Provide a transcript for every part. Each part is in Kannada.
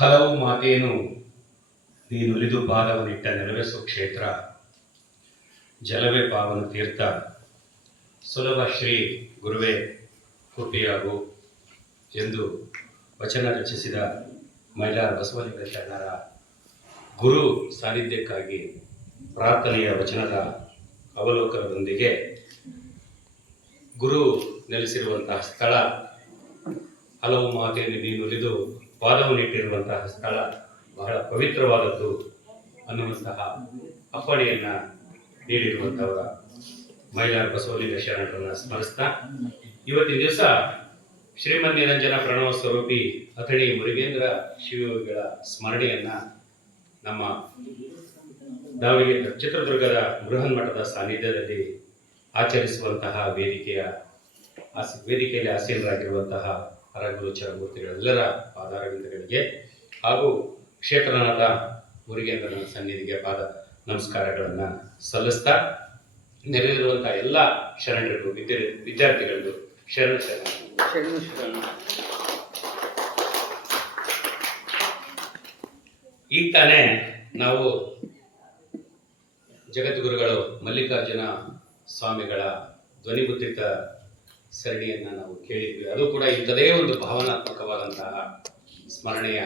ಹಲವು ಮಾತೇನು ನೀನುಲಿದು ಪಾದವನಿಟ್ಟ ನೆಲವೆಸು ಕ್ಷೇತ್ರ ಜಲವೇ ಪಾವನ ತೀರ್ಥ ಸುಲಭ ಶ್ರೀ ಗುರುವೇ ಕೃಪೆಯಾಗು ಎಂದು ವಚನ ರಚಿಸಿದ ಮೈಲಾರ ಬಸವಲಿಂಗ ಶರಣರ ಗುರು ಸಾನ್ನಿಧ್ಯಕ್ಕಾಗಿ ಪ್ರಾರ್ಥನೆಯ ವಚನದ ಅವಲೋಕನದೊಂದಿಗೆ ಗುರು ನೆಲೆಸಿರುವಂತಹ ಸ್ಥಳ, ಹಲವು ಮಾತೆಯಲ್ಲಿ ನೀನುಲಿದು ಪಾದವನ್ನಿಟ್ಟಿರುವಂತಹ ಸ್ಥಳ ಬಹಳ ಪವಿತ್ರವಾದದ್ದು ಅನ್ನುವಂತಹ ಅಪ್ಪಣೆಯನ್ನ ನೀಡಿರುವಂತಹವರ ಮೈಲಾರ ಬಸವಲಿಂಗ ಶರಣರನ್ನ ಸ್ಮರಿಸ್ತಾ ಇವತ್ತಿನ ದಿವಸ ಶ್ರೀಮನ್ ನಿರಂಜನ ಪ್ರಣವ ಸ್ವರೂಪಿ ಅಥಣಿ ಮುರುಗೇಂದ್ರ ಶಿವಯೋಗಿಗಳ ಸ್ಮರಣೆಯನ್ನ ನಮ್ಮ ದಾವಣಗೆರೆ ಚಿತ್ರದುರ್ಗದ ಬೃಹನ್ ಮಠದ ಸಾನ್ನಿಧ್ಯದಲ್ಲಿ ಆಚರಿಸುವಂತಹ ವೇದಿಕೆಯಲ್ಲಿ ಆಸೀನರಾಗಿರುವಂತಹ ಹರಗುರು ಚರಮೂರ್ತಿಗಳೆಲ್ಲರ ಪಾದಾರವಿಂದಗಳಿಗೆ ಹಾಗೂ ಕ್ಷೇತ್ರನಾಥ ಮುರುಗೇಂದ್ರನ ಸನ್ನಿಧಿಗೆ ಪಾದ ನಮಸ್ಕಾರಗಳನ್ನು ಸಲ್ಲಿಸ್ತಾ ನೆರೆದಿರುವಂತಹ ಎಲ್ಲ ಶರಣರಿಗೂ ವಿದ್ಯಾರ್ಥಿಗಳಿಗೂ ಶರಣ. ಈಗ ತಾನೇ ನಾವು ಜಗದ್ಗುರುಗಳು ಮಲ್ಲಿಕಾರ್ಜುನ ಸ್ವಾಮಿಗಳ ಧ್ವನಿಮುದ್ರಿತ ಸರಣಿಯನ್ನ ನಾವು ಕೇಳಿದ್ವಿ. ಅದು ಕೂಡ ಇಂಥದೇ ಒಂದು ಭಾವನಾತ್ಮಕವಾದಂತಹ ಸ್ಮರಣೆಯ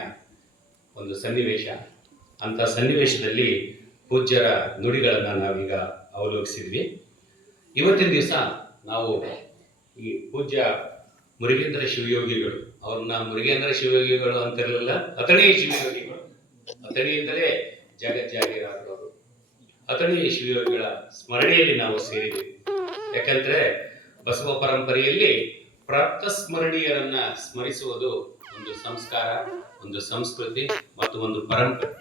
ಒಂದು ಸನ್ನಿವೇಶ. ಅಂತ ಸನ್ನಿವೇಶದಲ್ಲಿ ಪೂಜ್ಯರ ನುಡಿಗಳನ್ನ ನಾವೀಗ ಅವಲೋಕಿಸಿದ್ವಿ. ಇವತ್ತಿನ ದಿವಸ ನಾವು ಈ ಪೂಜ್ಯ ಮುರುಗೇಂದ್ರ ಶಿವಯೋಗಿಗಳು, ಅವ್ರನ್ನ ಮುರುಗೇಂದ್ರ ಶಿವಯೋಗಿಗಳು ಅಂತಿರಲಿಲ್ಲ, ಅಥಣಿ ಶಿವಯೋಗಿಗಳು, ಅಥಣಿಯಿಂದಲೇ ಜಗಜ್ಜಾಗೀರಾದವರು, ಅಥಣಿ ಶಿವಯೋಗಿಗಳ ಸ್ಮರಣೆಯಲ್ಲಿ ನಾವು ಸೇರಿದ್ವಿ. ಯಾಕಂದ್ರೆ ಬಸವ ಪರಂಪರೆಯಲ್ಲಿ ಪ್ರಾಪ್ತ ಸ್ಮರಣೀಯರನ್ನ ಸ್ಮರಿಸುವುದು ಒಂದು ಸಂಸ್ಕಾರ, ಒಂದು ಸಂಸ್ಕೃತಿ ಮತ್ತು ಒಂದು ಪರಂಪರೆ.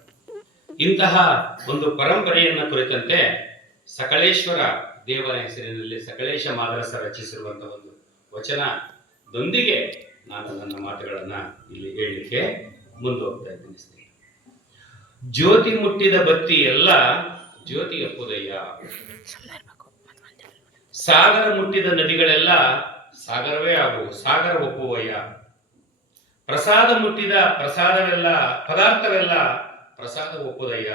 ಇಂತಹ ಒಂದು ಪರಂಪರೆಯನ್ನ ಕುರಿತಂತೆ ಸಕಲೇಶ್ವರ ದೇವರ ಹೆಸರಿನಲ್ಲಿ ಸಕಲೇಶ ಮಾದರಸ ರಚಿಸಿರುವಂತಹ ಒಂದು ವಚನದೊಂದಿಗೆ ನಾನು ನನ್ನ ಮಾತುಗಳನ್ನ ಇಲ್ಲಿ ಹೇಳಲಿಕ್ಕೆ ಮುಂದುವರ್ತಾ ಇದ್ದೀನಿ. ಜ್ಯೋತಿ ಮುಟ್ಟಿದ ಬತ್ತಿ ಎಲ್ಲ ಜ್ಯೋತಿ ಅಪ್ಪುದಯ್ಯ, ಸಾಗರ ಮುಟ್ಟಿದ ನದಿಗಳೆಲ್ಲ ಸಾಗರವೇ ಆಗುವು, ಸಾಗರ ಒಪ್ಪುವಯ್ಯ. ಪ್ರಸಾದ ಮುಟ್ಟಿದ ಪ್ರಸಾದವೆಲ್ಲ ಪದಾರ್ಥವೆಲ್ಲ ಪ್ರಸಾದ ಒಪ್ಪುದಯ್ಯ.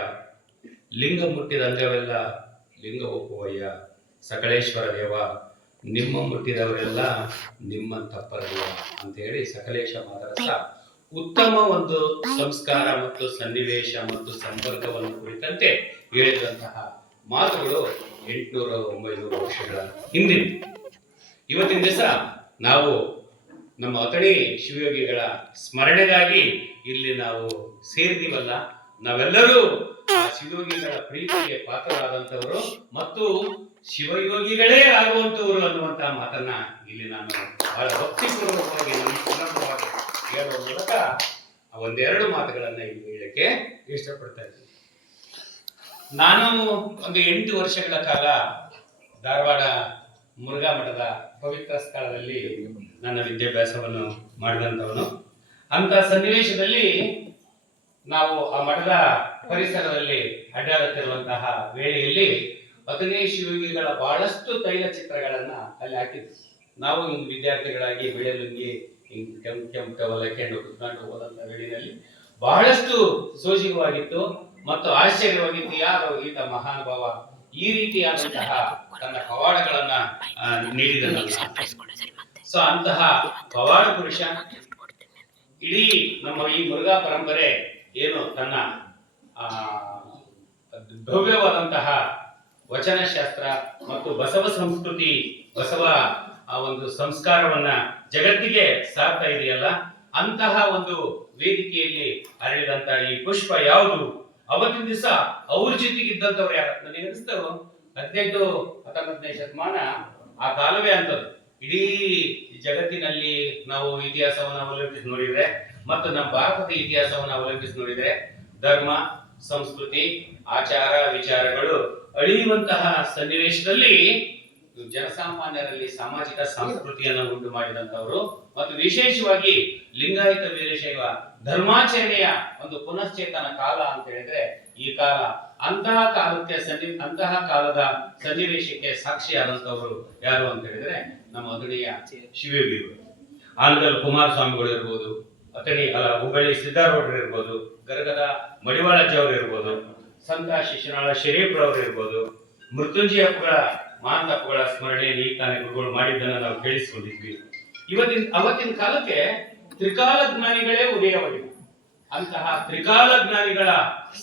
ಲಿಂಗ ಮುಟ್ಟಿದ ಅಂಗವೆಲ್ಲ ಲಿಂಗ ಒಪ್ಪುವಯ್ಯ. ಸಕಲೇಶ್ವರ ದೇವ, ನಿಮ್ಮ ಮುಟ್ಟಿದವರೆಲ್ಲ ನಿಮ್ಮ ತಪ್ಪರಲ್ಲ ಅಂತ ಹೇಳಿ ಸಕಲೇಶ ಮಾದರಸ ಉತ್ತಮ ಒಂದು ಸಂಸ್ಕಾರ ಮತ್ತು ಸನ್ನಿವೇಶ ಮತ್ತು ಸಂಪರ್ಕವನ್ನು ಕುರಿತಂತೆ ಹೇಳಿದಂತಹ ಮಾತುಗಳು 800-900 ವರ್ಷಗಳ ಹಿಂದಿನ. ಇವತ್ತಿನ ದಿವಸ ನಾವು ನಮ್ಮ ಅಥಣಿ ಶಿವಯೋಗಿಗಳ ಸ್ಮರಣೆಗಾಗಿ ಇಲ್ಲಿ ನಾವು ಸೇರಿದೀವಲ್ಲ, ನಾವೆಲ್ಲರೂ ಆ ಶಿವಯೋಗಿಗಳ ಪ್ರೀತಿಗೆ ಪಾತ್ರರಾದಂಥವರು ಮತ್ತು ಶಿವಯೋಗಿಗಳೇ ಆಗುವಂತವರು ಅನ್ನುವಂತಹ ಮಾತನ್ನ ಇಲ್ಲಿ ನಾನು ಬಹಳ ಭಕ್ತಿಪೂರ್ವಕವಾಗಿ ಹೇಳುವ ಮೂಲಕ ಒಂದೆರಡು ಮಾತುಗಳನ್ನ ಇಲ್ಲಿ ಹೇಳಕ್ಕೆ ಇಷ್ಟಪಡ್ತಾ ಇದ್ದೀನಿ. ನಾನು ಒಂದು 8 ವರ್ಷಗಳ ಕಾಲ ಧಾರವಾಡ ಮುರುಘಾ ಮಠದ ಪವಿತ್ರ ಸ್ಥಳದಲ್ಲಿ ನನ್ನ ವಿದ್ಯಾಭ್ಯಾಸವನ್ನು ಮಾಡಿದಂಥವನು. ಅಂತ ಸನ್ನಿವೇಶದಲ್ಲಿ ನಾವು ಆ ಮಠದ ಪರಿಸರದಲ್ಲಿ ಅಡ್ಡಾಡುತ್ತಿರುವಂತಹ ವೇಳೆಯಲ್ಲಿ ಅಥಣಿ ಶಿವಯೋಗಿಗಳ ಬಹಳಷ್ಟು ತೈಲ ಚಿತ್ರಗಳನ್ನ ಅಲ್ಲಿ ಹಾಕಿದ್ವಿ. ನಾವು ಹಿಂಗ್ ವಿದ್ಯಾರ್ಥಿಗಳಾಗಿ ಬೆಳೆಲುಂಗಿ ಹಿಂಗ್ ಕೆಂಪು ಟವಲಕ್ಕೆಂಡು ಕುತ್ಕೊಂಡು ಹೋದಂತ ವೇಳೆಯಲ್ಲಿ ಬಹಳಷ್ಟು ಸೋಜಿಗವಾಗಿತ್ತು ಮತ್ತು ಆಶ್ಚರ್ಯವಾಗಿತ್ತು. ಯಾರು ಈತ ಮಹಾನುಭಾವ ಈ ರೀತಿಯಾದಂತಹ ತನ್ನ ಪವಾಡಗಳನ್ನ ನೀಡಿದನಲ್ಲ. ಸೊ ಅಂತಹ ಪವಾಡ ಪುರುಷ ಇಡೀ ನಮ್ಮ ಈ ಮುರುಘಾ ಪರಂಪರೆ ಏನು ತನ್ನ ಭವ್ಯವಾದಂತಹ ವಚನಶಾಸ್ತ್ರ ಮತ್ತು ಬಸವ ಸಂಸ್ಕೃತಿ, ಬಸವ ಒಂದು ಸಂಸ್ಕಾರವನ್ನ ಜಗತ್ತಿಗೆ ಸಾರ್ತಾ ಇದೆಯಲ್ಲ, ಅಂತಹ ಒಂದು ವೇದಿಕೆಯಲ್ಲಿ ಹರಡಿದಂತ ಈ ಪುಷ್ಪ ಯಾವುದು? ಅವತ್ತಿನ ದಿವಸ ಅವ್ರ ಜೊತೆಗೆ ಇದ್ದಂಥವ್ರು ಯಾರು? ನನಗೆ ಅನಿಸ್ತರು 18-19ನೇ ಶತಮಾನ ಆ ಕಾಲವೇ ಅಂತದ್ದು. ಇಡೀ ಜಗತ್ತಿನಲ್ಲಿ ನಾವು ಇತಿಹಾಸವನ್ನು ಅವಲಂಬಿಸಿ ನೋಡಿದ್ರೆ ಮತ್ತು ನಮ್ಮ ಭಾರತದ ಇತಿಹಾಸವನ್ನು ಅವಲಂಬಿಸಿ ನೋಡಿದ್ರೆ ಧರ್ಮ, ಸಂಸ್ಕೃತಿ, ಆಚಾರ ವಿಚಾರಗಳು ಅಳಿಯುವಂತಹ ಸನ್ನಿವೇಶದಲ್ಲಿ ಜನಸಾಮಾನ್ಯರಲ್ಲಿ ಸಾಮಾಜಿಕ ಸಂಸ್ಕೃತಿಯನ್ನು ಉಂಟು ಮಾಡಿದಂತವರು ಮತ್ತು ವಿಶೇಷವಾಗಿ ಲಿಂಗಾಯತ ವೀರಶೈವ ಧರ್ಮಾಚರಣೆಯ ಒಂದು ಪುನಶ್ಚೇತನ ಕಾಲ ಅಂತ ಹೇಳಿದ್ರೆ ಈ ಕಾಲ. ಅಂತಹ ಕಾಲದ ಸನ್ನಿವೇಶಕ್ಕೆ ಸಾಕ್ಷಿಯಾದಂತವರು ಯಾರು ಅಂತ ಹೇಳಿದ್ರೆ ನಮ್ಮ ಅಥಣಿಯ ಶಿವಯೋಗಿಗಳು. ಆನಗಲ್ ಕುಮಾರಸ್ವಾಮಿಗಳು ಇರ್ಬೋದು, ಅಥಣಿ ಹುಬ್ಬಳ್ಳಿ ಸಿದ್ದಾರೂಢರು ಇರ್ಬೋದು, ಗರಗದ ಮಡಿವಾಳಜ್ಜ ಅವರು ಇರ್ಬೋದು, ಸಂತ ಶಿಶುನಾಳ ಶರೀಫ್ರವರು ಇರ್ಬೋದು, ಮೃತ್ಯುಂಜಯ ಹಬ್ಬಗಳ ಮಹಾನ್ ಹಬ್ಬಗಳ ಸ್ಮರಣೆ ಈ ತಾನೇ ಗುರುಗಳು ಮಾಡಿದ್ದನ್ನ ನಾವು ಕೇಳಿಸಿಕೊಂಡಿದ್ವಿ. ಅವತ್ತಿನ ಕಾಲಕ್ಕೆ ತ್ರಿಕಾಲ ಜ್ಞಾನಿಗಳೇ ಉದಯವಾಗಿವೆ. ಅಂತಹ ತ್ರಿಕಾಲ ಜ್ಞಾನಿಗಳ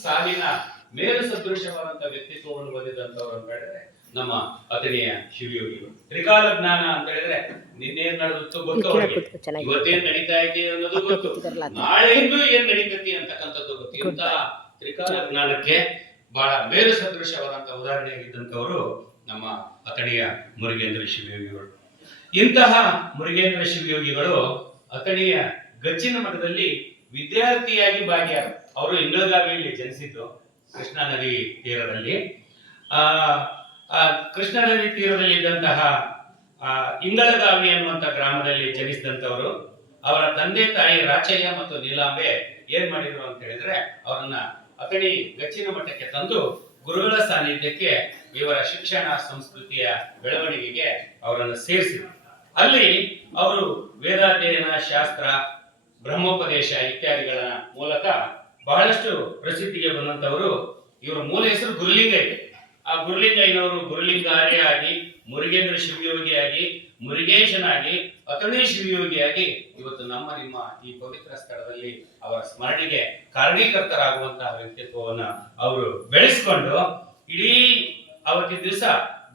ಸಾಲಿನ ಮೇರು ಸದೃಶವಾದಂತ ವ್ಯಕ್ತಿತ್ವವನ್ನು ಹೊಂದಿದಂತವ್ರು ಅಂತ ಹೇಳಿದ್ರೆ ನಮ್ಮ ಅಥಣಿಯ ಶಿವಯೋಗಿಗಳು. ತ್ರಿಕಾಲ ಜ್ಞಾನ ಅಂತ ಹೇಳಿದ್ರೆ ನಿನ್ನೇನ್ ನಡೆದಿತ್ತು ಗೊತ್ತು, ಇವತ್ತೇನ್ ನಡೀತಾ ಇದೆ ಅನ್ನೋದು ಗೊತ್ತು, ನಾಳೆಯಿಂದ ಏನ್ ನಡೀತೈತಿ ಅಂತಕ್ಕಂಥದ್ದು ಗೊತ್ತು. ಇಂತಹ ತ್ರಿಕಾಲ ಜ್ಞಾನಕ್ಕೆ ಬಹಳ ಮೇರು ಸದೃಶವಾದಂತ ಉದಾಹರಣೆಯಾಗಿದ್ದಂಥವರು ನಮ್ಮ ಅಥಣಿಯ ಮುರುಗೇಂದ್ರ ಶಿವಯೋಗಿಗಳು. ಇಂತಹ ಮುರುಗೇಂದ್ರ ಶಿವಯೋಗಿಗಳು ಅಥಣಿಯ ಗಚ್ಚಿನ ಮಠದಲ್ಲಿ ವಿದ್ಯಾರ್ಥಿಯಾಗಿ ಭಾಗಿಯಾದ. ಅವರು ಇಂಗಳಗಾವಿಯಲ್ಲಿ ಜನಿಸಿದ್ದು, ಕೃಷ್ಣಾ ನದಿ ತೀರದಲ್ಲಿ. ಕೃಷ್ಣಾ ನದಿ ತೀರದಲ್ಲಿ ಇದ್ದಂತಹ ಇಂಗಳಗಾವಿ ಅನ್ನುವಂತ ಗ್ರಾಮದಲ್ಲಿ ಜನಿಸಿದಂತವರು. ಅವರ ತಂದೆ ತಾಯಿ ರಾಚಯ್ಯ ಮತ್ತು ನೀಲಾಂಬೆ ಏನ್ ಮಾಡಿದ್ರು ಅಂತ ಹೇಳಿದ್ರೆ, ಅವರನ್ನ ಅಥಣಿ ಗಚ್ಚಿನ ಮಠಕ್ಕೆ ತಂದು ಗುರುಗಳ ಸಾನ್ನಿಧ್ಯಕ್ಕೆ ಇವರ ಶಿಕ್ಷಣ ಸಂಸ್ಕೃತಿಯ ಬೆಳವಣಿಗೆಗೆ ಅವರನ್ನು ಸೇರಿಸಿದ್ರು. ಅಲ್ಲಿ ಅವರು ವೇದಾಧ್ಯಯನ, ಶಾಸ್ತ್ರ, ಬ್ರಹ್ಮೋಪದೇಶ ಇತ್ಯಾದಿಗಳ ಮೂಲಕ ಬಹಳಷ್ಟು ಪ್ರಸಿದ್ಧಿಗೆ ಬಂದಂತವರು. ಇವರ ಮೂಲ ಹೆಸರು ಗುರುಲಿಂಗ ಇದೆ. ಆ ಗುರುಲಿಂಗಯ್ಯನವರು ಗುರುಲಿಂಗಾರ್ಯ ಆಗಿ, ಮುರುಗೇಂದ್ರ ಶಿವಯೋಗಿಯಾಗಿ, ಮುರುಗೇಶನಾಗಿ, ಅಥಣಿ ಶಿವಯೋಗಿಯಾಗಿ ಇವತ್ತು ನಮ್ಮ ನಿಮ್ಮ ಈ ಪವಿತ್ರ ಸ್ಥಳದಲ್ಲಿ ಅವರ ಸ್ಮರಣೆಗೆ ಕಾರಣೀಕರ್ತರಾಗುವಂತಹ ವ್ಯಕ್ತಿತ್ವವನ್ನ ಅವರು ಬೆಳೆಸಿಕೊಂಡು ಇಡೀ ಅವತ್ತಿನ ದಿವಸ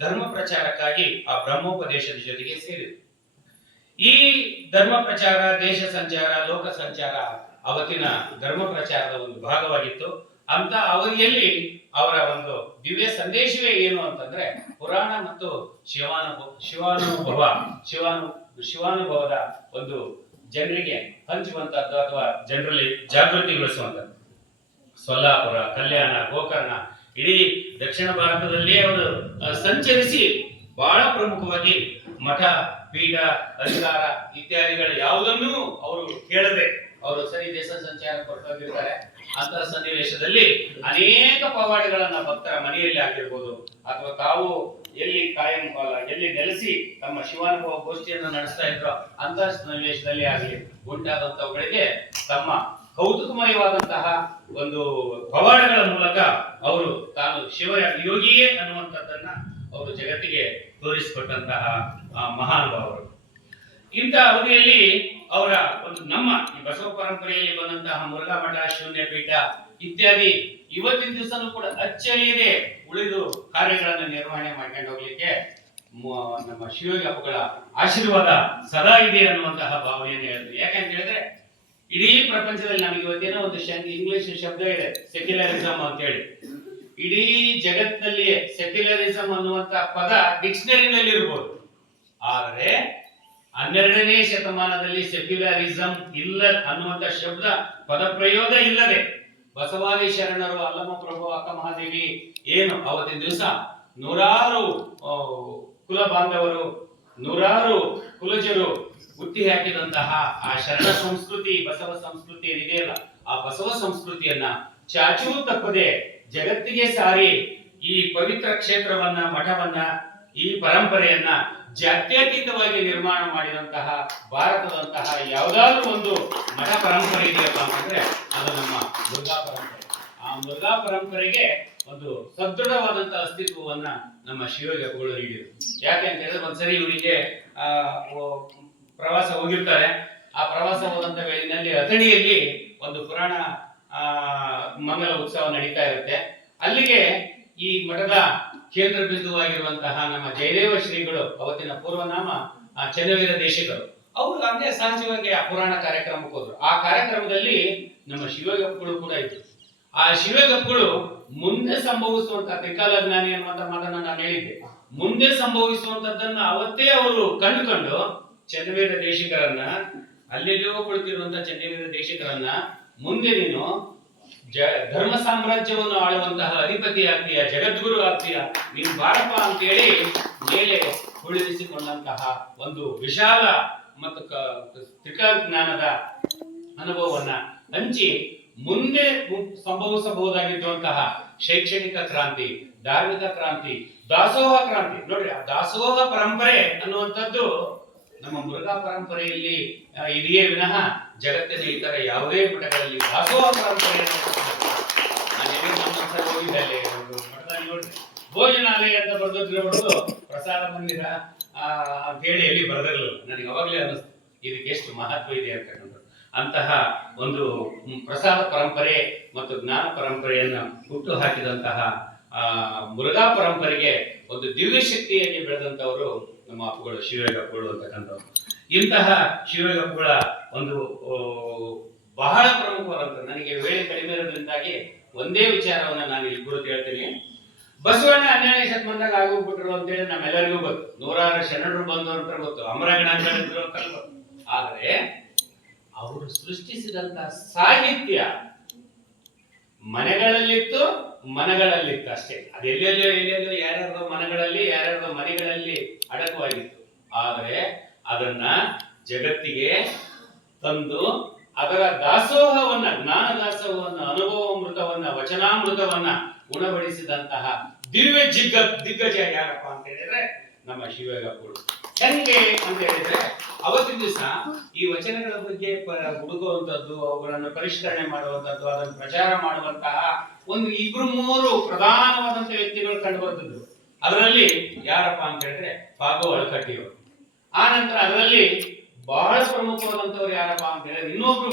ಧರ್ಮ ಪ್ರಚಾರಕ್ಕಾಗಿ ಆ ಬ್ರಹ್ಮೋಪದೇಶದ ಜೊತೆಗೆ ಸೇರಿದರು. ಈ ಧರ್ಮ ಪ್ರಚಾರ, ದೇಶ ಸಂಚಾರ, ಲೋಕ ಸಂಚಾರ ಅವತ್ತಿನ ಧರ್ಮ ಪ್ರಚಾರದ ಒಂದು ಭಾಗವಾಗಿತ್ತು. ಅಂತ ಅವಧಿಯಲ್ಲಿ ಅವರ ಒಂದು ದಿವ್ಯ ಸಂದೇಶವೇ ಏನು ಅಂತಂದ್ರೆ, ಪುರಾಣ ಮತ್ತು ಶಿವಾನುಭವದ ಒಂದು ಜನರಿಗೆ ಹಂಚುವಂತದ್ದು ಅಥವಾ ಜನರಲ್ಲಿ ಜಾಗೃತಿಗೊಳಿಸುವಂತದ್ದು. ಸೊಲ್ಲಾಪುರ, ಕಲ್ಯಾಣ, ಗೋಕರ್ಣ, ಇಡೀ ದಕ್ಷಿಣ ಭಾರತದಲ್ಲಿ ಅವರು ಸಂಚರಿಸಿ ಬಹಳ ಪ್ರಮುಖವಾಗಿ ಮಠ, ಪೀಠ, ಅಧಿಕಾರ ಇತ್ಯಾದಿಗಳ ಯಾವುದನ್ನೂ ಅವರು ಕೇಳದೆ ಅವರು ಸರಿ ದೇಶ ಸಂಚಾರ ಹೊರಟೋಗಿರ್ತಾರೆ. ಅಂತಹ ಸನ್ನಿವೇಶದಲ್ಲಿ ಅನೇಕ ಪವಾಡಗಳನ್ನ ಭಕ್ತರ ಮನೆಯಲ್ಲಿ ಆಗಿರ್ಬೋದು ಅಥವಾ ತಾವು ಎಲ್ಲಿ ಕಾಯಂ ಎಲ್ಲಿ ನೆಲೆಸಿ ತಮ್ಮ ಶಿವಾನುಭವ ಗೋಷ್ಠಿಯನ್ನು ನಡೆಸ್ತಾ ಇದ್ರು ಅಂತಹ ಸನ್ನಿವೇಶದಲ್ಲಿ ಆಗಲಿ ಉಂಟಾದಂತವುಗಳಿಗೆ ತಮ್ಮ ಕೌತುಕಮಯವಾದಂತಹ ಒಂದು ಪವಾಡಗಳ ಮೂಲಕ ಅವರು ತಾನು ಶಿವ ಯೋಗಿಯೇ ಅನ್ನುವಂಥದ್ದನ್ನ ಅವರು ಜಗತ್ತಿಗೆ ತೋರಿಸಿಕೊಟ್ಟಂತಹ ಮಹಾನುಭಾವರು. ಇಂಥ ಅವಧಿಯಲ್ಲಿ ಅವರ ಒಂದು ನಮ್ಮ ಈ ಬಸವ ಪರಂಪರೆಯಲ್ಲಿ ಬಂದಂತಹ ಮುರುಘಾ ಮಠ, ಶೂನ್ಯ ಪೀಠ ಇತ್ಯಾದಿ ಇವತ್ತಿನ ದಿವಸನೂ ಕೂಡ ಅಚ್ಚಳಿಯದೆ ಉಳಿದು ಕಾರ್ಯಗಳನ್ನು ನಿರ್ವಹಣೆ ಮಾಡ್ಕೊಂಡು ಹೋಗ್ಲಿಕ್ಕೆ ನಮ್ಮ ಶಿವಯೋಗಿ ಹಬ್ಬಗಳ ಆಶೀರ್ವಾದ ಸದಾ ಇದೆ ಅನ್ನುವಂತಹ ಭಾವನೆಯನ್ನು ಹೇಳಿದ್ರು. ಯಾಕಂತ ಹೇಳಿದ್ರೆ ಇಡೀ ಪ್ರಪಂಚದಲ್ಲಿ ನಮಗೆ ಇವತ್ತೇನೋ ಒಂದು ಇಂಗ್ಲಿಷ್ ಶಬ್ದ ಇದೆ, ಸೆಕ್ಯುಲರಿಸಮ್ ಅಂತ ಹೇಳಿ. ಇಡೀ ಜಗತ್ತಿನಲ್ಲಿಯೇ ಸೆಕ್ಯುಲರಿಸಮ್ ಅನ್ನುವಂತ ಪದ ಡಿಕ್ಷನರಿನಲ್ಲಿ ಇರಬಹುದು, ಆದರೆ 12ನೇ ಶತಮಾನದಲ್ಲಿ ಸೆಕ್ಯುಲರಿಸಂ ಇಲ್ಲ ಅನ್ನುವಂತ ಶಬ್ದ ಪದ ಪ್ರಯೋಗ ಇಲ್ಲದೆ ಬಸವಾದಿ ಶರಣರು, ಅಲ್ಲಮ ಪ್ರಭು, ಅಕ್ಕ ಮಹಾದೇವಿ ಏನು ಅವತ್ತಿನ ದಿವಸ ನೂರಾರು ಕುಲ ಬಾಂಧವರು, ನೂರಾರು ಕುಲಜರು ಹುಟ್ಟಿ ಹಾಕಿದಂತಹ ಆ ಶರಣ ಸಂಸ್ಕೃತಿ, ಬಸವ ಸಂಸ್ಕೃತಿ ಏನಿದೆಯಲ್ಲ, ಆ ಬಸವ ಸಂಸ್ಕೃತಿಯನ್ನ ಚಾಚೂ ತಪ್ಪದೆ ಜಗತ್ತಿಗೆ ಸಾರಿ ಈ ಪವಿತ್ರ ಕ್ಷೇತ್ರವನ್ನ, ಮಠವನ್ನ, ಈ ಪರಂಪರೆಯನ್ನ ಜಾತ್ಯತೀತವಾಗಿ ನಿರ್ಮಾಣ ಮಾಡಿದಂತಹ ಭಾರತದಂತಹ ಯಾವುದಾದ್ರೂ ಒಂದು ಮಠ ಪರಂಪರೆ ಇದೆಯಪ್ಪ ಅಂತಂದ್ರೆ ಅದು ನಮ್ಮ ಮುರುಘಾ ಪರಂಪರೆ. ಆ ಮುರುಘಾ ಪರಂಪರೆಗೆ ಒಂದು ಸದೃಢವಾದಂತಹ ಅಸ್ತಿತ್ವವನ್ನ ನಮ್ಮ ಶಿವಯೋಗಿ ಹಬ್ಬಗಳು ನೀಡಿದರು. ಯಾಕೆ ಅಂತ ಹೇಳಿದ್ರೆ, ಒಂದ್ಸರಿ ಇವರಿಗೆ ಪ್ರವಾಸ ಹೋಗಿರ್ತಾರೆ. ಆ ಪ್ರವಾಸ ಹೋದಂತ ವೇಳೆಯಲ್ಲಿ ಅಥಣಿಯಲ್ಲಿ ಒಂದು ಪುರಾಣ ಮಂಗಲ ಉತ್ಸವ ನಡೀತಾ ಇರುತ್ತೆ. ಅಲ್ಲಿಗೆ ಈ ಮಠದ ಕೇಂದ್ರ ಬಿಂದುವಾಗಿರುವಂತಹ ನಮ್ಮ ಜಯದೇವ ಶ್ರೀಗಳು, ಅವತ್ತಿನ ಪೂರ್ವನಾಮ ಚನ್ನವೀರ ದೇಶಿಕರು, ಅವರು ಹಂಗೆ ಸಹಜವಾಗಿ ಆ ಪುರಾಣ ಕಾರ್ಯಕ್ರಮಕ್ಕೆ ಹೋದ್ರು. ಆ ಕಾರ್ಯಕ್ರಮದಲ್ಲಿ ನಮ್ಮ ಶಿವಯೋಗಿ ಹಬ್ಬಗಳು ಕೂಡ ಇದ್ರು. ಆ ಶಿವಯೋಗಿ ಹಬ್ಬಗಳು ಮುಂದೆ ಸಂಭವಿಸುವಂತ ತ್ರಿಕಾಲ ಜ್ಞಾನಿ ಅನ್ನುವಂತ ಮಾತನ್ನ ನಾನು ಹೇಳಿದ್ದೆ. ಮುಂದೆ ಸಂಭವಿಸುವಂತದ್ದನ್ನ ಅವತ್ತೇ ಅವರು ಕಂಡುಕೊಂಡು ಚನ್ನವೀರ ದೇಶಿಕರನ್ನ, ಅಲ್ಲೆಲ್ಲೋ ಕುಳಿತಿರುವಂತ ಚನ್ನವೀರ ದೇಶಿಕರನ್ನ, ಮುಂದೆ ನೀನು ಧರ್ಮ ಸಾಮ್ರಾಜ್ಯವನ್ನು ಆಳುವಂತಹ ಅಧಿಪತಿ ಆಗ್ತೀಯ, ಜಗದ್ಗುರು ಆಗ್ತೀಯ, ನೀನು ಬಾರಪ್ಪ ಅಂತೇಳಿ ಮೇಲೆ ಉಳಿಸಿಕೊಂಡಂತಹ ಒಂದು ವಿಶಾಲ ಮತ್ತು ತ್ರಿಕಾಲ ಜ್ಞಾನದ ಅನುಭವವನ್ನ ಹಂಚಿ ಮುಂದೆ ಸಂಭವಿಸಬಹುದಾಗಿರುವಂತಹ ಶೈಕ್ಷಣಿಕ ಕ್ರಾಂತಿ, ಧಾರ್ಮಿಕ ಕ್ರಾಂತಿ, ದಾಸೋಹ ಕ್ರಾಂತಿ. ನೋಡ್ರಿ, ಆ ದಾಸೋಹ ಪರಂಪರೆ ಅನ್ನುವಂಥದ್ದು ನಮ್ಮ ಮುರುಘಾ ಪರಂಪರೆಯಲ್ಲಿ ಇದೆಯೇ ವಿನಃ ಜಗತ್ತಿನ ಇತರ ಯಾವುದೇ ಮಠಗಳಲ್ಲಿ ದಾಸೋಹ ಪರಂಪರೆಯನ್ನು ಹೋಗಿದ್ದಲ್ಲಿ ಒಂದು ಮಠದಲ್ಲಿ ನೋಡ್ರಿ ಭೋಜನಾಲಯ ಅಂತ ಬರೆದು ಪ್ರಸಾದ ಮಂದಿರ ಅಂತ ಹೇಳಿ ಎಲ್ಲಿ ಬರೆದಿರಲಿಲ್ಲ. ನನಗೆ ಅವಾಗಲೇ ಅನ್ನಿಸ್ತು ಇದಕ್ಕೆ ಎಷ್ಟು ಮಹತ್ವ ಇದೆ ಅಂತಕ್ಕಂಥದ್ದು. ಅಂತಹ ಒಂದು ಪ್ರಸಾದ ಪರಂಪರೆ ಮತ್ತು ಜ್ಞಾನ ಪರಂಪರೆಯನ್ನು ಹುಟ್ಟು ಹಾಕಿದಂತಹ ಮುರುಘಾ ಪರಂಪರೆಗೆ ಒಂದು ದಿವ್ಯ ಶಕ್ತಿಯಾಗಿ ಬೆಳೆದಂತವರು ನಮ್ಮ ಅಪ್ಪುಗಳು ಶಿವಯೋಗಪ್ಪಗಳು ಅಂತಕ್ಕಂಥವ್ರು. ಇಂತಹ ಶಿವಯೋಗಪ್ಪಗಳ ಒಂದು ಬಹಳ ಪ್ರಮುಖವಾದಂತ, ನನಗೆ ವೇಳೆ ಕಡಿಮೆ ಇರೋದ್ರಿಂದಾಗಿ ಒಂದೇ ವಿಚಾರವನ್ನ ನಾನು ಇಲ್ಲಿ ಕುರಿತು ಹೇಳ್ತೀನಿ. ಬಸವಣ್ಣ 12ನೇ ಶತಮಾನದಾಗ ಆಗೋಗ್ಬಿಟ್ರು ಅಂತೇಳಿ ನಮ್ಮೆಲ್ಲರಿಗೂ ಗೊತ್ತು, ನೂರಾರು ಶರಣರು ಬಂದು ಅಂತ ಗೊತ್ತು, ಅಮರಗಣಗಳಿದ್ರು ಅಂತ ಗೊತ್ತು. ಆದರೆ ಅವರು ಸೃಷ್ಟಿಸಿದಂತ ಸಾಹಿತ್ಯ ಮನೆಗಳಲ್ಲಿತ್ತು, ಮನಗಳಲ್ಲಿತ್ತು ಅಷ್ಟೇ. ಅದೆಲ್ಲೆಲ್ಲೋ ಎಲ್ಲೆಲ್ಲೋ ಯಾರ್ಯಾರ್ದೋ ಮನಗಳಲ್ಲಿ ಯಾರ್ಯಾರ್ದೋ ಮನೆಗಳಲ್ಲಿ ಅಡಕವಾಗಿತ್ತು. ಆದರೆ ಅದನ್ನ ಜಗತ್ತಿಗೆ ತಂದು ಅದರ ದಾಸೋಹವನ್ನ, ಜ್ಞಾನ ದಾಸೋಹವನ್ನ, ಅನುಭವಾಮೃತವನ್ನ, ವಚನಾಮೃತವನ್ನ ಉಣಬಡಿಸಿದಂತಹ ದಿವ್ಯ ದಿಗ್ಗಜ ಯಾರಪ್ಪ ಅಂತ ಹೇಳಿದ್ರೆ ನಮ್ಮ ಶಿವಯೋಗಪ್ಪಗಳು. ಹೆಂಗೆ ಅಂತ ಹೇಳಿದ್ರೆ ಅವತ್ತಿನ ದಿವಸ ಈ ವಚನಗಳ ಬಗ್ಗೆ ಹುಡುಕುವಂತದ್ದು, ಅವುಗಳನ್ನು ಪರಿಷ್ಕರಣೆ ಮಾಡುವಂತದ್ದು, ಅದನ್ನು ಪ್ರಚಾರ ಮಾಡುವಂತಹ ಒಂದು 2-3 ಪ್ರಧಾನವಾದಂತಹ ವ್ಯಕ್ತಿಗಳು ಕಂಡು ಬರ್ತಿದ್ರು. ಅದರಲ್ಲಿ ಯಾರಪ್ಪ ಅಂತ ಹೇಳಿದ್ರೆ ಫಾಗು ಅಳಕಟ್ಟಿಯವರು. ಆ ನಂತರ ಅದರಲ್ಲಿ ಬಹಳ ಪ್ರಮುಖವಾದಂತವ್ರು ಯಾರಪ್ಪ ಅಂತ ಹೇಳಿದ್ರೆ ಇನ್ನೊಬ್ರು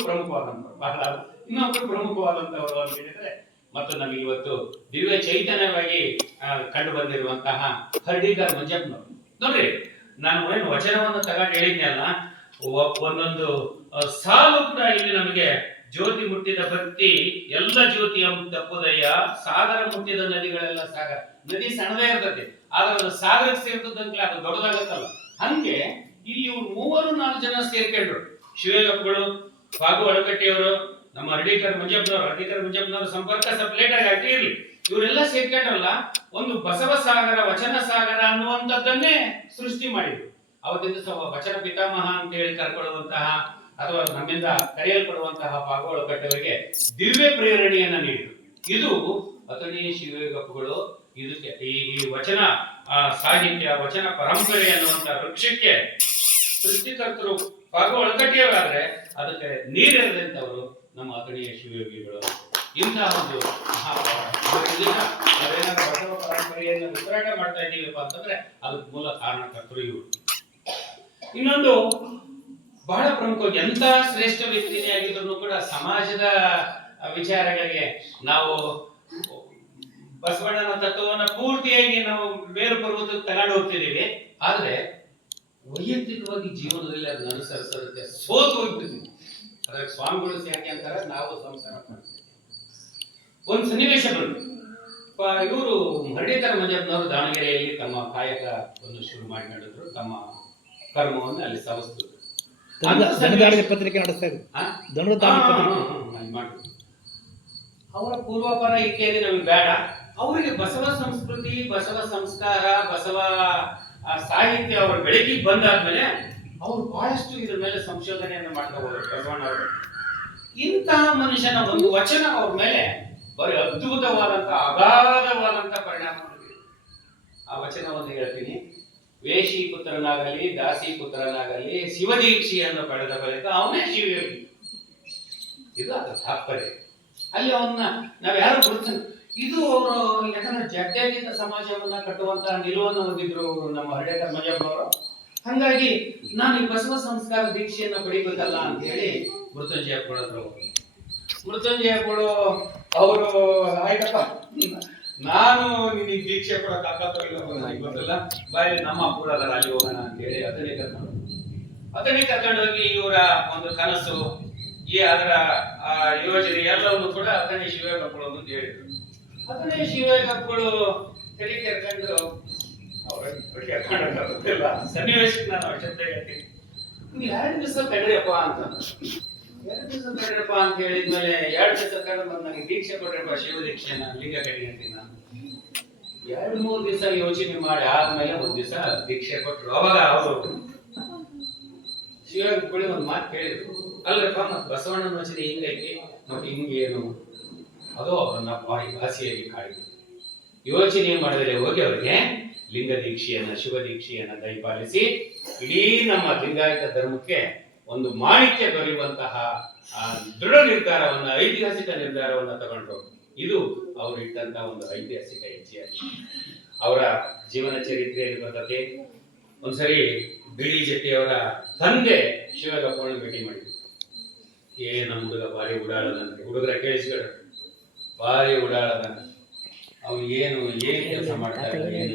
ಪ್ರಮುಖವಾದಂತವರು ಅಂತ ಹೇಳಿದ್ರೆ ಮತ್ತು ನಮಗೆ ಇವತ್ತು ದಿವ್ಯ ಚೈತನ್ಯವಾಗಿ ಕಂಡು ಬಂದಿರುವಂತಹ ಹರ್ಡಿಕರ್ ಮಂಜಪ್ಪನವರು. ನೋಡ್ರಿ, ನಾನು ಏನು ವಚನವನ್ನು ತಗೊಂಡು ಹೇಳಿದ್ನಲ್ಲ, ಒಂದೊಂದು ಸಾಲು ಕೂಡ ಇಲ್ಲಿ ನಮಗೆ ಜ್ಯೋತಿ ಮುಟ್ಟಿದ ಭಕ್ತಿ ಎಲ್ಲ ಜ್ಯೋತಿಯ ತಪ್ಪುದಯ್ಯ, ಸಾಗರ ಮುಟ್ಟಿದ ನದಿಗಳೆಲ್ಲ ಸಾಗರ. ನದಿ ಸಣ್ಣದೇ ಇರ್ತದೆ, ಆದ್ರೆ ಅದು ಸಾಗರಕ್ಕೆ ಸೇರ್ತದಂತೆ ಅದು ದೊಡ್ಡದಾಗತ್ತಲ್ಲ. ಹಂಗೆ ಇಲ್ಲಿ ಇವ್ರು 3-4 ಜನ ಸೇರ್ಕೊಂಡ್ರು. ಶಿವಯೋಗಪ್ಪಗಳು, ಫಾಗು ಅಳಕಟ್ಟಿಯವರು, ನಮ್ಮ ಹರ್ಡಿಕರ್ ಮಂಜಪ್ಪನವರು ಸಂಪರ್ಕ ಸ್ವಲ್ಪ ಲೇಟ್ ಆಗಿ ಇರ್ಲಿ, ಇವರೆಲ್ಲ ಸೇರ್ಕೊಂಡ್ರಲ್ಲ, ಒಂದು ಬಸವ ಸಾಗರ, ವಚನ ಸಾಗರ ಅನ್ನುವಂಥದ್ದನ್ನೇ ಸೃಷ್ಟಿ ಮಾಡಿದ್ರು. ಅವತ್ತಿಂದ ವಚನ ಪಿತಾಮಹ ಅಂತ ಹೇಳಿ ಕರ್ಕೊಳ್ಳುವಂತಹ ಅಥವಾ ನಮ್ಮಿಂದ ಕರೆಯಲ್ಪಡುವಂತಹ ಫಾಗು ಅಳಕಟ್ಟಿಯವರಿಗೆ ದಿವ್ಯ ಪ್ರೇರಣೆಯನ್ನ ನೀಡಿದ್ರು. ಇದು ಅಥಣಿ ಶಿವಯೋಗಪ್ಪಗಳು ಇದಕ್ಕೆ ಈ ವಚನ ಸಾಹಿತ್ಯ, ವಚನ ಪರಂಪರೆ ಅನ್ನುವಂತಹ ವೃಕ್ಷಕ್ಕೆ ಸೃಷ್ಟಿಕರ್ತರು ಫಾಗು ಅಳಕಟ್ಟಿಯವರಾದ್ರೆ ಅದಕ್ಕೆ ನೀರೆರೆದಂತವರು ನಮ್ಮ ಅಥಣಿಯ ಶಿವಯೋಗಿಗಳು. ಇಂತಹ ಒಂದು ನಾವೇನಾದ್ರೂ ಬಸವ ಪರಂಪರೆಯನ್ನು ವಿಸ್ತರಣೆ ಮಾಡ್ತಾ ಇದ್ದೀವಪ್ಪ ಅಂತಂದ್ರೆ ಅದಕ್ಕೆ ಮೂಲ ಕಾರಣಕರ್ತರು ಇವರು. ಇನ್ನೊಂದು ಬಹಳ ಪ್ರಮುಖ, ಎಂತ ಶ್ರೇಷ್ಠ ವ್ಯಕ್ತಿನೇ ಆಗಿದ್ರು ಕೂಡ ಸಮಾಜದ ವಿಚಾರಗಳಿಗೆ ನಾವು ಬಸವಣ್ಣನ ತತ್ವವನ್ನು ಪೂರ್ತಿಯಾಗಿ ನಾವು ಬೇರು ಪರ್ವತಕ್ಕೆ ತಗೊಂಡು ಹೋಗ್ತಿದ್ದೀವಿ. ಆದ್ರೆ ವೈಯಕ್ತಿಕವಾಗಿ ಜೀವನದಲ್ಲಿ ಅದನ್ನ ಅನುಸರಿಸೋದಕ್ಕೆ ಸೋತು ಹೋಗ್ತಿದ್ವಿ. ಅದಕ್ಕೆ ಸ್ವಾಮಿಗಳು ಯಾಕೆ ಅಂತಾರೆ, ನಾವು ಸಂಸಾರ ಮಾಡ್ತೀವಿ. ಒಂದು ಸನ್ನಿವೇಶ ಬಂತು, ಇವರು ಹರ್ಡಿಕರ್ ಮಂಜಪ್ಪನವರು ದಾವಣಗೆರೆಯಲ್ಲಿ ತಮ್ಮ ಕಾಯಕವನ್ನು ಶುರು ಮಾಡಿಕೊಂಡಿದ್ರು, ತಮ್ಮ ಕರ್ಮವನ್ನು ಅಲ್ಲಿ ಸವಸ್ತಿದ್ರು. ಪತ್ರಿಕೆ ನಡೆಸ್ತಾ ಇದ್ರು. ಅವರ ಪೂರ್ವಾಪರ ಇತ್ಯಾದಿ ನಮಗೆ ಬೇಡ, ಅವರಿಗೆ ಬಸವ ಸಂಸ್ಕೃತಿ, ಬಸವ ಸಂಸ್ಕಾರ, ಬಸವ ಸಾಹಿತ್ಯ ಅವರ ಬೆಳಕಿಗೆ ಬಂದಾದ್ಮೇಲೆ ಅವರು ಬಹಳಷ್ಟು ಇದ್ರ ಮೇಲೆ ಸಂಶೋಧನೆಯನ್ನು ಮಾಡ್ತಾ ಹೋದರು ಬಸವಣ್ಣವರು. ಇಂತಹ ಮನುಷ್ಯನ ಒಂದು ವಚನ ಅವ್ರ ಮೇಲೆ ಬರೀ ಅದ್ಭುತವಾದಂತಹ ಅಗಾಧವಾದಂತ ಪರಿಣಾಮ ಮಾಡಿದೆ. ಆ ವಚನವನ್ನು ಹೇಳ್ತೀನಿ. ವೇಷಿ ಪುತ್ರನಾಗಲಿ, ದಾಸಿ ಪುತ್ರನಾಗಲಿ, ಶಿವದೀಕ್ಷೆಯನ್ನು ಪಡೆದ ಬಳಿಕ ಅವನೇ ಶಿವಯೋಗಿ. ಇದು ಅದರ ತಾತ್ಪರ್ಯ. ಅಲ್ಲಿ ಅವನ್ನ ನಾವ್ ಯಾರು ಗುರುತ, ಇದು ಅವರು ಯಾಕಂದ್ರೆ ಜಾತ್ಯತೀತ ಸಮಾಜವನ್ನ ಕಟ್ಟುವಂತಹ ನಿಲುವನ್ನು ಹೊಂದಿದ್ರು ನಮ್ಮ ಹರ್ಡಿಕರ್ ಮಂಜಪ್ಪನವರು. ಹಂಗಾಗಿ ನಾನು ಈ ಬಸವ ಸಂಸ್ಕಾರ ದೀಕ್ಷೆಯನ್ನ ಪಡಿಬೇಕಲ್ಲ ಅಂತ ಹೇಳಿ ಮೃತ್ಯುಂಜಯಪ್ಪಗಳು ಅವರು ಆಯ್ತಪ್ಪ, ನಾನು ನಿನಗೆ ದೀಕ್ಷೆ ಕೊಡಕ್ ಗೊತ್ತಿಲ್ಲ, ಬಾಯಿ ನಮ್ಮ ಅಪ್ಪಗಳು ಅದರ ಅಲ್ಲಿ ಹೋಗೋಣ ಅಂತ ಹೇಳಿ ಅದನ್ನೇ ಕರ್ಕೊಂಡು ಹೋಗಿ ಇವರ ಒಂದು ಕನಸು, ಅದರ ಯೋಜನೆ ಎಲ್ಲವನ್ನು ಕೂಡ ಅಥಣಿ ಶಿವಯೋಗಪ್ಪಗಳು ಮುಂದೆ ಹೇಳಿದ್ರು. ಅಥಣಿ ಶಿವಯೋಗಪ್ಪಗಳು ತಲೆ ಕರ್ಕೊಂಡು ಗೊತ್ತಿಲ್ಲ ಸನ್ನಿವೇಶಕ್ಕೆ ನಾನು ಶಬ್ದ ಹೇಳ್ತೀನಿ. 2 ದಿವಸ ತಡೆಯಪ್ಪ ಅಂತ, 2 ದಿವಸ ತಡೆಯಪ್ಪ ಅಂತ ಹೇಳಿದ್ಮೇಲೆ 2 ದಿವಸ ತಡೆ ಬಂದು ನನಗೆ ದೀಕ್ಷೆ ಕೊಡ್ರಪ್ಪ, ಶಿವ ದೀಕ್ಷೆನ ಲಿಂಗ ಕಡಿ ಅಂತೀನಿ ನಾನು. 2-3 ದಿವಸ ಯೋಚನೆ ಮಾಡಿ ಆದ್ಮೇಲೆ 1 ದಿವಸ ದೀಕ್ಷೆ ಕೊಟ್ರು. ಅವಾಗ ಅವರು ಶಿವಯೋಗಪ್ಪಳಿ ಒಂದು ಮಾತು ಕೇಳಿದ್ರು, ಅಲ್ಲಪ್ಪ ಮತ್ತೆ ಬಸವಣ್ಣನ ವಚನ ಹಿಂಗೈತಿ ಮತ್ತೆ ಹಿಂಗೇನು, ಅದು ಅವರನ್ನ ಬಾಯಿ ಭಾಷೆಯಾಗಿ ಕಾಡಿದ್ರು. ಯೋಚನೆ ಮಾಡಿದ್ರೆ ಹೋಗಿ ಅವರಿಗೆ ಲಿಂಗ ದೀಕ್ಷೆಯನ್ನ, ಶಿವ ದೀಕ್ಷೆಯನ್ನ ದಯಪಾಲಿಸಿ ಇಡೀ ನಮ್ಮ ಲಿಂಗಾಯತ ಧರ್ಮಕ್ಕೆ ಒಂದು ಮಾಣಿಕ್ಯ ದೊರೆಯುವಂತಹ ದೃಢ ನಿರ್ಧಾರವನ್ನ, ಐತಿಹಾಸಿಕ ನಿರ್ಧಾರವನ್ನ ತಗೊಂಡ್ರು. ಇದು ಅವರು ಇಟ್ಟಂತಹ ಒಂದು ಐತಿಹಾಸಿಕ ಹೆಜ್ಜೆಯಾಗಿದೆ. ಅವರ ಜೀವನ ಚರಿತ್ರೆಯಲ್ಲಿ ಬರ್ತದೆ. ಒಂದ್ಸರಿ ಬಿಳಿ ಜಟ್ಟಿಯವರ ತಂದೆ ಶಿವಗಪ್ಪನ ಭೇಟಿ ಮಾಡಿದ್ರು. ನಮ್ಮ ಹುಡುಗ ಭಾರಿ ಉಡಾಳದಂತೆ, ಹುಡುಗರ ಕೇಳಿಸ್ಬೇಡ, ಭಾರಿ ಉಡಾಳದಂತೆ, ಅವ್ನು ಏನು ಕೆಲಸ ಮಾಡ್ತಾರೆ ಏನು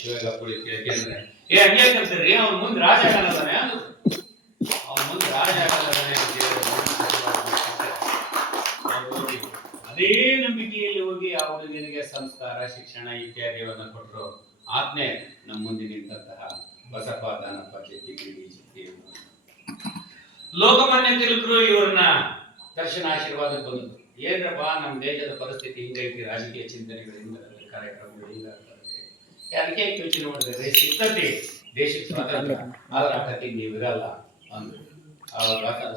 ಶಿವಗಪ್ಪಳಿ ಕೇಳಿದ್ರೆ, ಹಂಗೆ ಕಲ್ತಿರ್ರಿ, ಅವ್ನ ಮುಂದೆ ರಾಜ ಆಗಲ್ಲದಾನೆ, ಅವನ ಮುಂದೆ ರಾಜ ಆಗಲ್ಲದಾನೆ ಅಂತ ಅದೇ ನಂಬಿಕೆಯಲ್ಲಿ ಹೋಗಿ ಆ ಹುಡುಗನಿಗೆ ಸಂಸ್ಕಾರ, ಶಿಕ್ಷಣ ಇತ್ಯಾದಿಗಳನ್ನು ಕೊಟ್ಟರು. ಆಜ್ಞೆ ನಮ್ಮ ಮುಂದೆ ನಿಂತಹ ಬಸಪ್ಪ ದಾನಪ್ಪ ಜತ್ತಿ ಲೋಕಮಾನ್ಯ ತಿಲಕರು ಇವ್ರನ್ನ ದರ್ಶನ ಆಶೀರ್ವಾದ ಬಂದ್ರು. ಏನಪ್ಪ ನಮ್ಮ ದೇಶದ ಪರಿಸ್ಥಿತಿ ಹಿಂಗೈತಿ, ರಾಜಕೀಯ ಚಿಂತನೆಗಳಿಂದ ಕಾರ್ಯಕ್ರಮಗಳು ಹಿಂಗಾಗ್ತದೆ, ಅದಕ್ಕೆ ಯೋಚನೆ ಮಾಡಿದ್ರೆ ಸಿದ್ಧತೆ ದೇಶಕ್ಕೆ ಸ್ವಾತಂತ್ರ್ಯ ಆದ್ರೆ ಆ ಕಥೆ ನೀವಿರಲ್ಲ ಅಂದ್ರು.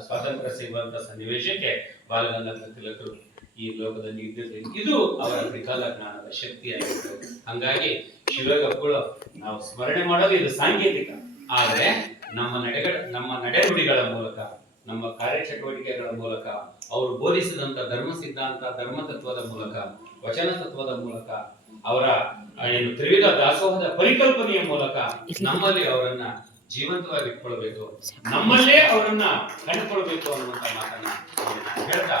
ಸ್ವಾತಂತ್ರ್ಯ ಸಿಗುವಂತ ಸನ್ನಿವೇಶಕ್ಕೆ ಬಾಲಗಂಗಾಧರ ತಿಲಕರು ಈ ಲೋಕದಲ್ಲಿ ಇದ್ದಿದ್ದು. ಇದು ಅವರ ತ್ರಿಕಾಲ ಜ್ಞಾನದ ಶಕ್ತಿಯಾಗಿತ್ತು. ಹಂಗಾಗಿ ಶಿವಗಪ್ಪಗಳು ನಾವು ಸ್ಮರಣೆ ಮಾಡೋದು ಇದು ಸಾಂಕೇತಿಕ, ಆದ್ರೆ ನಮ್ಮ ನಡೆನುಡಿಗಳ ಮೂಲಕ, ನಮ್ಮ ಕಾರ್ಯಚಟುವಟಿಕೆಗಳ ಮೂಲಕ, ಅವರು ಬೋಧಿಸಿದಂತ ಧರ್ಮ ಸಿದ್ಧಾಂತ, ಧರ್ಮ ತತ್ವದ ಮೂಲಕ, ವಚನ ತತ್ವದ ಮೂಲಕ, ಅವರ ಏನು ತ್ರಿವಿಧ ದಾಸೋಹದ ಪರಿಕಲ್ಪನೆಯ ಮೂಲಕ ನಮ್ಮಲ್ಲಿ ಅವರನ್ನ ಜೀವಂತವಾಗಿ ಇಟ್ಕೊಳ್ಬೇಕು, ನಮ್ಮಲ್ಲೇ ಅವರನ್ನ ಕಂಡುಕೊಳ್ಬೇಕು ಅನ್ನುವಂತ ಮಾತನ್ನ ಹೇಳ್ತಾ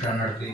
ಶರಣಾರ್ಥಿ